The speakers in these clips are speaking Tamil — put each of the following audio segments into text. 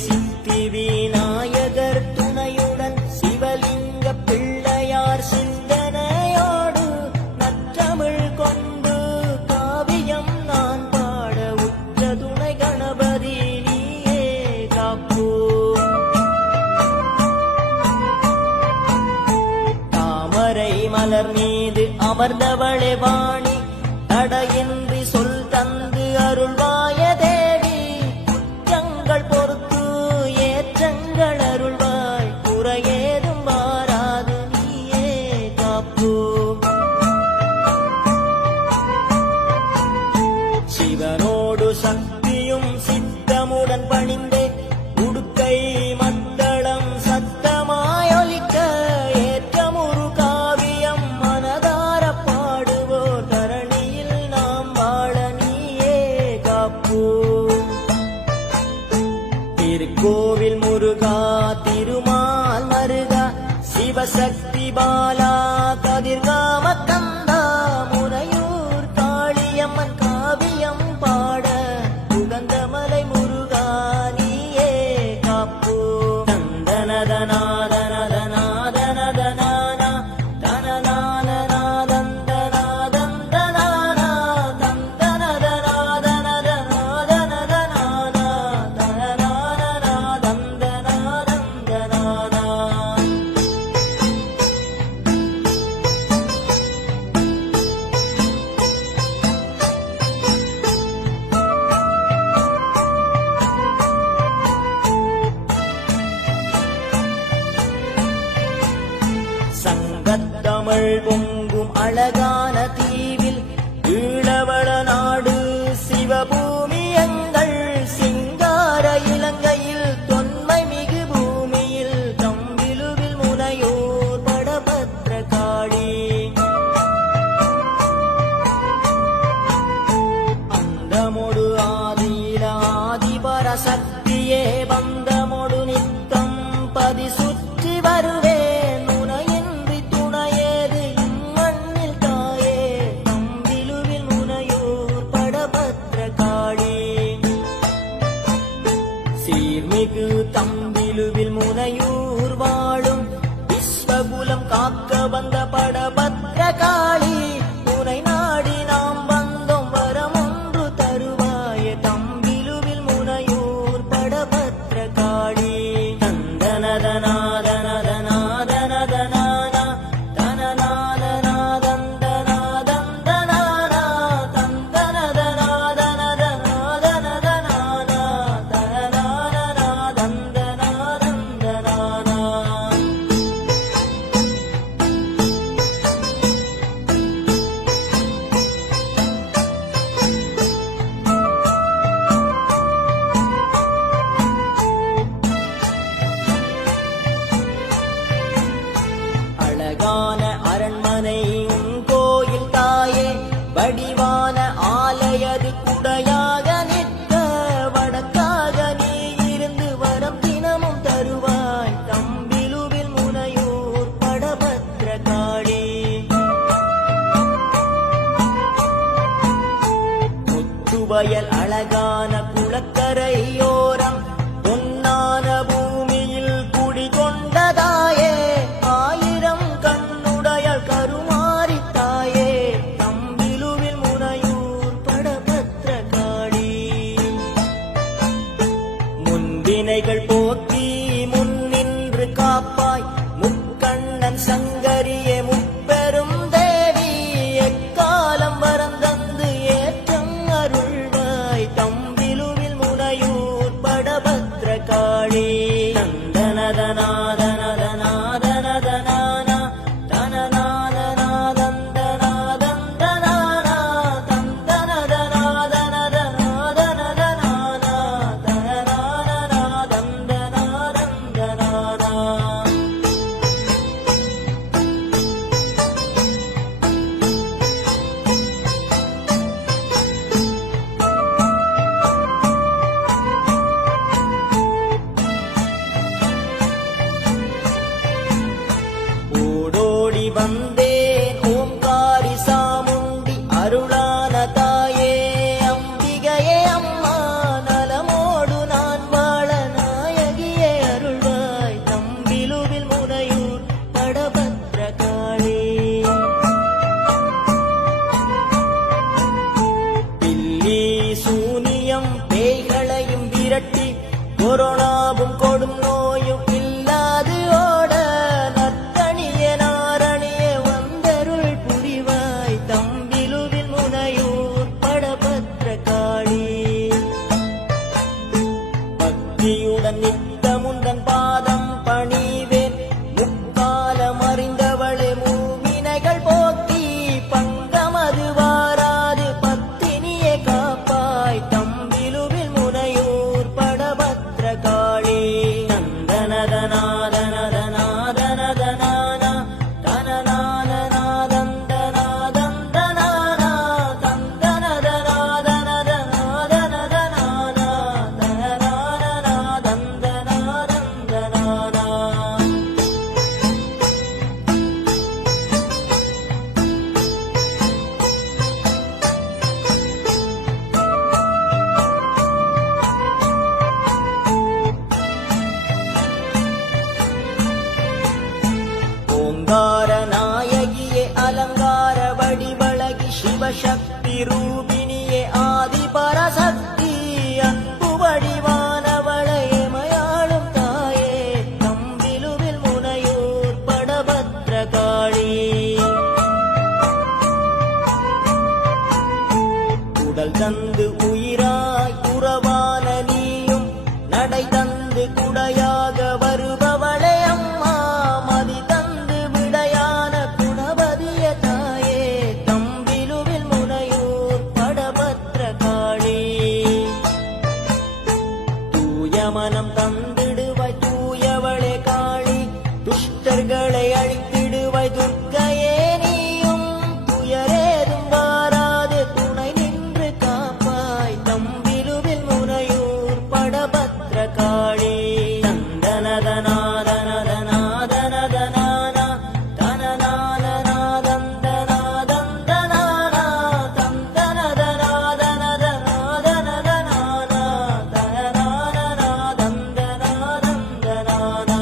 சித்தி விநாயகர் துணையுடன் சிவலிங்க பிள்ளையார் சிந்தனையோடு நற்றமிழ் கொண்டு காவியம் நான் பாட உற்ற துணை கணபதி நீயே காப்போ. தாமரை மலர் மீது அமர்ந்தவளே வாணி தடையின்றி சொல் தந்து அருள்வாய தேவி. குற்றங்கள் பொறுத்து ஏற்றங்கள் அருள்வாய் குறையேதும் மாறாது நீயே காப்போ. சிவனோடு சக்தியும் சித்தமுடன் பணிந்தே உடுக்கை மத்தளம் சத்தமாயொலிக்க ஏற்றமுறு காவியம் மனதார பாடுவோர் தரணியில் நாம் வாழ நீயே காப்போ. திருக்கோவில் முருகா திருமால் மருகா சிவசக்தி பாலா கதிர்காம கந்தா முனையூர் காளியம்மன் காவியம் பாட உகந்தமலை முருகா நீயே காப்போ. தந்தனதனாதனதனாதனதனானா தனநாதனாதந்தனாதந்தனானா தந்தனதனாதனதனாதனதனானா தனநாதனாதந்தனாதந்தனானா. சங்கத்தமிழ் பொங்கும் அழகான தீவில் ஈழவள நாடு சிவபூமி எங்கள் சிங்கார இலங்கையில் தொன்மை மிகு பூமியில் தம்பிலுவில் முனையோர் படபத்ர காளி. அந்தமொடு ஆதியில ஆதிபர சக்தியே பந்தமொடு நித்தம் பதி சுற்றி வருவேன் முனையின்றி துணையேது இம்மண்ணில் தாயே தம்பிலுவில் முனையோர் படபத்ர காளி. சீர்மிகு தம்பிலுவில் முனையூர் வாழும் விஸ்வகுலம் காக்க வந்த படபத்ர காளி. உனை நாடி நாம் வந்தோம் வரமொன்று தருவாயே தம்பிலுவில் முனையூர் படபத்ர காளி. தந்தனதனாதனதனாதனதனானா தனநாதனாதந்தனாதந்தனானா தந்தனதனாதனதனாதனதனானா தனநாதனாதந்தனாதந்தனானா. அழகான அரண்மனை உன் கோயில் தாயே வடிவான ஆலயது குடையாக நிற்க வடக்காக நீ இருந்து வரம் தினமும் தருவாய் தம்பிலுவில் முனையூர் படபத்ர காளி. முத்துவயல் அழகான குளக்கரையோரம் பொன்னான பூமியில் குடிகொண்டதாயே ஆயிரம் கண்ணுடையாள் கருமாரி தாயே தம்பிலுவில் முனையூர் படபத்ர காளி. முன்வினைகள் போக்கி முன்னின்று காப்பாய் முக்கண்ணன் சங்கரியே முப்பெரும் தேவி. எக்காலம் வரம் தந்து ஏற்றம் அருள்வாய் தம்பிலுவில் முனையூர் படபத்ர காளி. தந்தனதனாதனதனா கொரோனாவும் கொடும் நோயும் இல்லாது ஓட நத்தனிய நாரணிய வந்தருள் புரிவாய் தம்பிலுவில் முனையூர் படபத்ர காளி. பக்தியுடன் நித்தமுந்தன் பாதம் பணிவேன் முக்காலம் அறிந்தவளே மூவினைகள் போக்கி பங்கமது வாராது பத்தினியே காப்பாய் தம்பிலுவில் முனையூர் படபத்ர காளி. நந்தனதனாதனதனாதனதனானா தனநாதனாதந்தனாதந்தனானா தந்தனதனாதனதனாதனதனானா தனநாதனாதந்தனாதந்தனானா. ஓங்கார நாயகியே அலங்கார வடிவழகி சிவசக்தி ரூபிணியே ஆதி பரசக்தி அன்பு வடிவானவளே மயாளும் தாயே தம்பிலுவில் முனையூர் படபத்ர காளி. உடல் தந்து உயிராய் உறவான நீயும் நடை தந்து குடையாக வருபவளே அம்மா மதி தந்து விடையான குணபதிய தாயே தம்பிலுவில் முனையூர் படபத்ர காளி. தூய மனம் தந்திடுவாய் தூயவளே காளி துஷ்டர்களை அழித்திடுவாய் துர்க்கையே நீயும் துயரேதும் வாராது துணை நின்று காப்பாய் தம்பிலுவில் முனையூர் படபத்ர காளி. நந்தனதனாதனதனாதனதனானா தனநாதனாதந்தனாதந்தனானா தந்தனதனாதனதனாதனதனானா தனநாதனாதந்தனாதந்தனானா.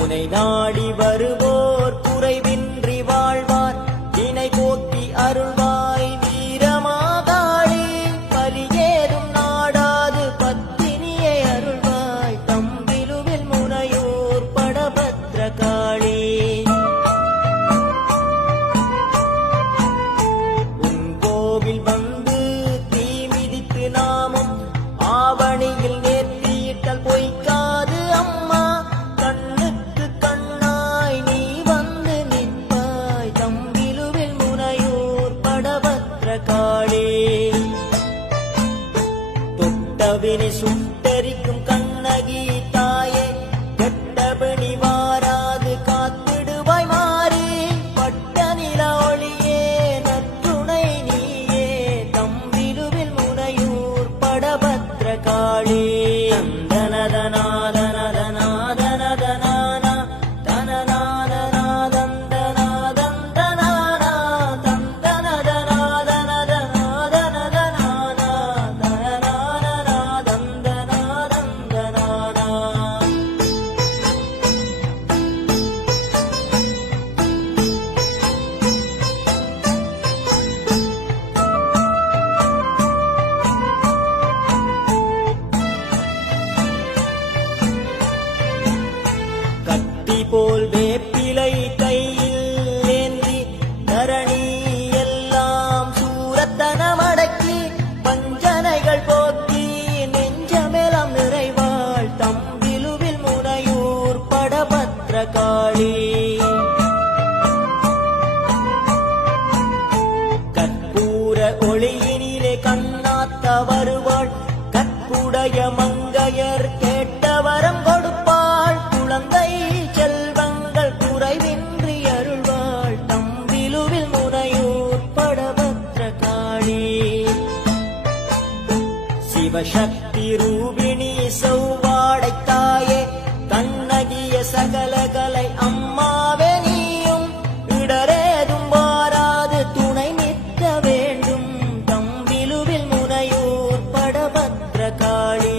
உனை நாடி வருவோர் குறைவின்றி வாழ்வார் வினை போக்கி அருள்வாய் வீரமாகாளி. பலியேதும் நாடாது பத்தினியை அருள்வாய் தம்பிலுவில் முனையூர் படபத்ர காளி. உன் கோவில் வந்து தீ மிதித்து நாமும் ஆவணியில் நேர்த்தியிட்டல் பொய்க்காது அம்மா கண்ணுக்கு கண்ணாய் நீ வந்து நிற்பாய் தம்பிலுவில் முனையூர் படபத்ர காளி. தொட்டவினை சுட்டரிக்கும் கண்ணகி தாயே கெட்டபிணி வாராது காத்திடுவாய் மாறி பட்ட நில ஒளியே நற்றுணை நீயே தம்பிலுவில் முனையூர் படபத்ர காளி. நந்தனதனாதனதனாதனதனானா தனநாதனாதந்தனாதந்தனானா தந்தனதனாதனதனாதனதனானா தனநாதனாதந்தனாதந்தனானா. கத்தி போல் வேப்பிலை கையில் ஏந்தி தரணி எல்லாம் சூரத்தனமடக்கி பஞ்சனைகள் போக்கி நெஞ்சமெல்லாம் நிறைவாள் தம்பிலுவில் முனையூர் படபத்ர காளி. கற்பூர ஒளியினிலே கண்ணாத்த வருவாள் கற்புடைய மங்கையர் கேட்டவரம் கொடுப்பாள் குழந்தை செல்வங்கள் குறைவின்றி அருள்வாள் தம்பிலுவில் முனையூர் படபத்ர காளி. சிவசக்தி ரூபிணி சௌவாடை தாயே கண்ணகிய சகலகலை அம்மாவே நீயும் இடரேதும் வாராது துணை நிற்க வேண்டும் தம்பிலுவில் முனையூர் படபத்ர காளி.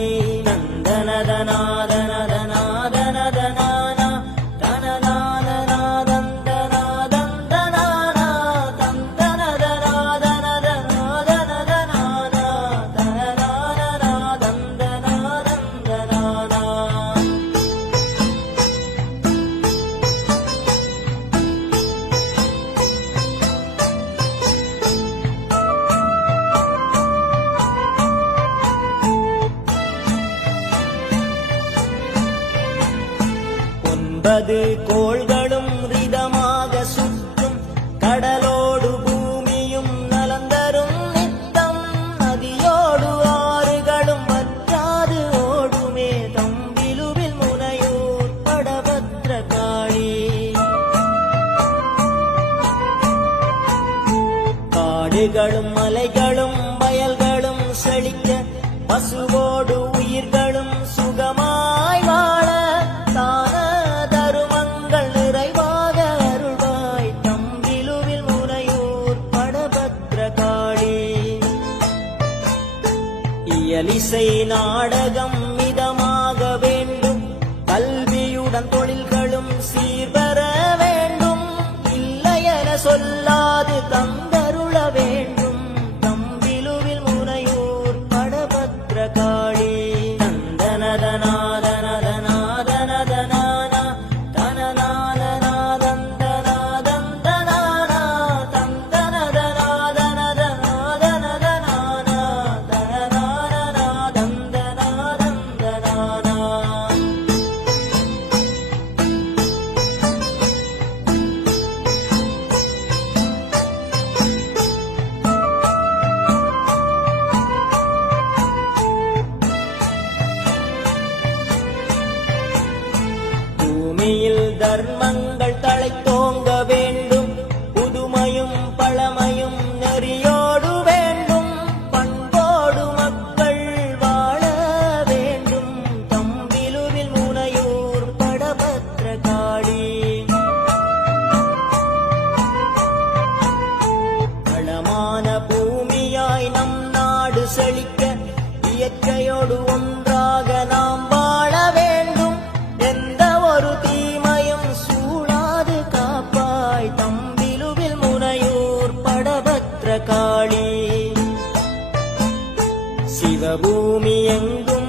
9 கோள்களும் ரிதமாக சுற்றும் கடலோடு பூமியும் நலந்தரும் நித்தம் நதியோடு ஆறுகளும் வற்றாது ஓடுமே தம்பிலுவில் முனையூர் படபத்ர காளி காடுகளும் மலைகளும் வயல்களும் செழிக்க பசுவோடு உயிர்களும் சுகமாய் வாழ தான தருமங்கள் நிறைவாக அருள்வாய் தம்பிலுவில் முனையூர் படபத்ர காளி இயலிசை நாடகம் மிதமாக வேண்டும் கல்வியுடன் தொழில்களும் சீர்பெற வேண்டும் இல்லையென சொல்லாது தந்தருள வேண்டும் தம்பிலுவில் முனையூர் படபத்ர காளி தந்தனதனாதனதனாதனதனானா தனநாதனாதந்தனாதந்தனானா தந்தனதனாதனதனாதனதனானா தனநாதனாதந்தனாதந்தனானா பூமியில் தர்மங்கள் தழைத்தோங்க வேண்டும் புதுமையும் பழமையும் நெறியோடு வேண்டும் பண்போடு மக்கள் வாழ வேண்டும் தம்பிலுவில் முனையூர் படபத்ர காளி வளமான பூமியாய் நம் நாடு செழிக்க இயற்கையோடு ஒன்றாக நாம் வாழ வேண்டும் எந்த ஒரு தீமையும் சூழாது காப்பாய் தம்பிலுவில் முனையூர் படபத்ர காளி சிவபூமி எங்கும்